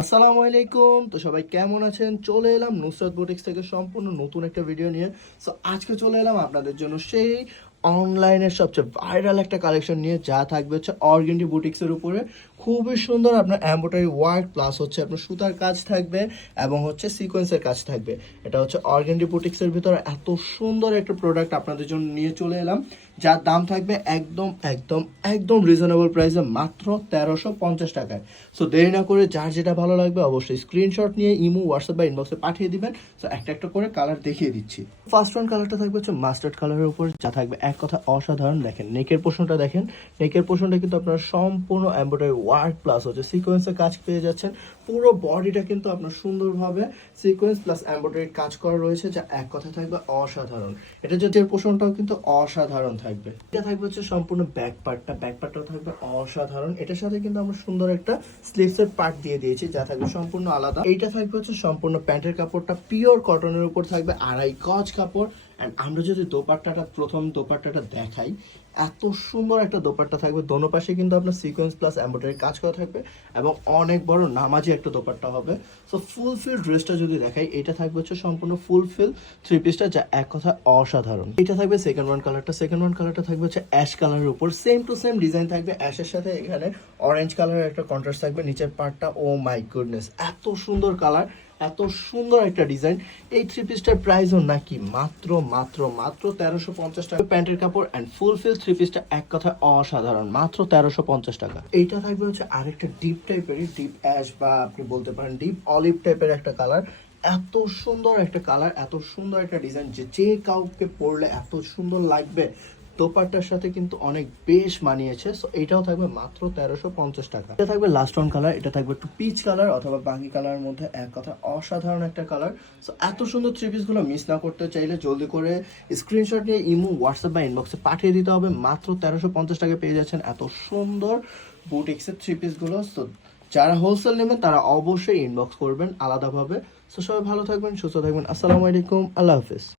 আসসালামু আলাইকুম। তো সবাই কেমন আছেন? চলে এলাম নুসরাত বোটিক্স থেকে সম্পূর্ণ নতুন একটা ভিডিও নিয়ে। সো আজকে চলে এলাম আপনাদের জন্য সেই অনলাইনের সবচেয়ে ভাইরাল একটা কালেকশন নিয়ে, যা থাকবে হচ্ছে অর্গেন্ডি বুটিক্সের উপরে। খুবই সুন্দর আপনার এম্বোটারি ওয়ার্ক প্লাস হচ্ছে আপনার সুতার কাজ থাকবে এবং হচ্ছে সিকোয়েন্সের কাজ থাকবে। এটা হচ্ছে অর্গেন্ডি বুটিক্সের ভিতরে এত সুন্দর একটা প্রোডাক্ট আপনাদের জন্য নিয়ে চলে এলাম, যার দাম থাকবে একদম একদম একদম রিজনেবল প্রাইসে মাত্র তেরোশো পঞ্চাশ টাকায়। সো দেরি না করে যার যেটা ভালো লাগবে অবশ্যই স্ক্রিনশট নিয়ে ইমো হোয়াটসঅ্যাপ বা ইনবক্সে পাঠিয়ে দিবেন। সো একটা একটা করে কালার দেখিয়ে দিচ্ছি। ফার্স্ট ওয়ান কালারটা থাকবে হচ্ছে মাস্টার্ড কালারের উপর, যা থাকবে এক কথা অসাধারণ। দেখেন নেকের পোর্শনটা দেখেন। নেকের পোর্শনটা কিন্তু আপনার সম্পূর্ণ এম্ব্রয়ডারি ওয়ার্ক প্লাস হচ্ছে সিকোয়েন্সের কাজ পেয়ে যাচ্ছেন। পুরো বডিটা কিন্তু আপনার সুন্দরভাবে সিকোয়েন্স প্লাস এম্ব্রয়ডারির কাজ করা রয়েছে, যা এক কথা থাকবে অসাধারণ। এটা যে পোষণটাও কিন্তু অসাধারণ থাকবে। এটা থাকবে হচ্ছে সম্পূর্ণ ব্যাক পার্টটা ব্যাক পার্টটাও থাকবে অসাধারণ। এটার সাথে কিন্তু আমরা সুন্দর একটা স্লিভসের পার্ট দিয়ে দিয়েছি, যা থাকবে সম্পূর্ণ আলাদা। এইটা থাকবে হচ্ছে সম্পূর্ণ প্যান্টের কাপড়টা। পিওর কটনের উপর থাকবে আড়াই গজ কাপড়। অ্যান্ড আমরা যদি দোপাট্টাটা, প্রথম দোপাট্টাটা দেখাই, এত সুন্দর একটা দোপাট্টা থাকবে। দোনো পাশে কিন্তু আপনার সিকোয়েন্স প্লাস এম্ব্রয়ডারি কাজ করা থাকবে এবং অনেক বড় নামাজি একটা দোপাট্টা হবে। সো ফুলফিল ড্রেসটা যদি দেখাই, এটা থাকবে হচ্ছে সম্পূর্ণ ফুলফিল থ্রি পিসটা যা এক কথা অসাধারণ। এটা থাকবে সেকেন্ড ওয়ান কালারটা সেকেন্ড ওয়ান কালারটা থাকবে হচ্ছে অ্যাশ কালারের উপর। সেম টু সেম ডিজাইন থাকবে অ্যাশের সাথে। এখানে অরেঞ্জ কালারের একটা কন্ট্রাস্ট থাকবে। নিচের পার্টটা ও মাই গুডনেস এত সুন্দর কালার এত সুন্দর একটা ডিজাইন। এই থ্রি পিসটার প্রাইসও নাকি মাত্র মাত্র মাত্র তেরোশো পঞ্চাশ টাকা। প্যান্টের কাপড় অ্যান্ড ফুলফিল থ্রি পিসটা এক কথা অসাধারণ, মাত্র তেরোশো পঞ্চাশ টাকা। এইটা থাকবে হচ্ছে আরেকটা ডিপ টাইপের ডিপ অ্যাশ বা আপনি বলতে পারেন ডিপ অলিভ টাইপের একটা কালার এত সুন্দর একটা কালার এত সুন্দর একটা ডিজাইন যে যে কাউকে পরলে এত সুন্দর লাগবে। দোপাট্টার সাথে কিন্তু অনেক বেশ মানিয়েছে। সো এটাও থাকবে মাত্র তেরোশো পঞ্চাশ টাকা। এটা থাকবে লাস্ট ওয়ান কালার এটা থাকবে একটু পিচ কালার অথবা বাকি কালারের মধ্যে এক কথা অসাধারণ একটা কালার সো এত সুন্দর থ্রি পিসগুলো মিস না করতে চাইলে জলদি করে স্ক্রিনশট নিয়ে ইমো হোয়াটসঅ্যাপ বা ইনবক্সে পাঠিয়ে দিতে হবে। মাত্র তেরোশো পঞ্চাশ টাকা পেয়ে যাচ্ছেন এত সুন্দর বুটিক্সের থ্রি পিসগুলো সো যারা হোলসেল নেবেন, তারা অবশ্যই ইনবক্স করবেন আলাদাভাবে। সো সবাই ভালো থাকবেন, সুস্থ থাকবেন। আসসালামু আলাইকুম, আল্লাহ হাফিজ।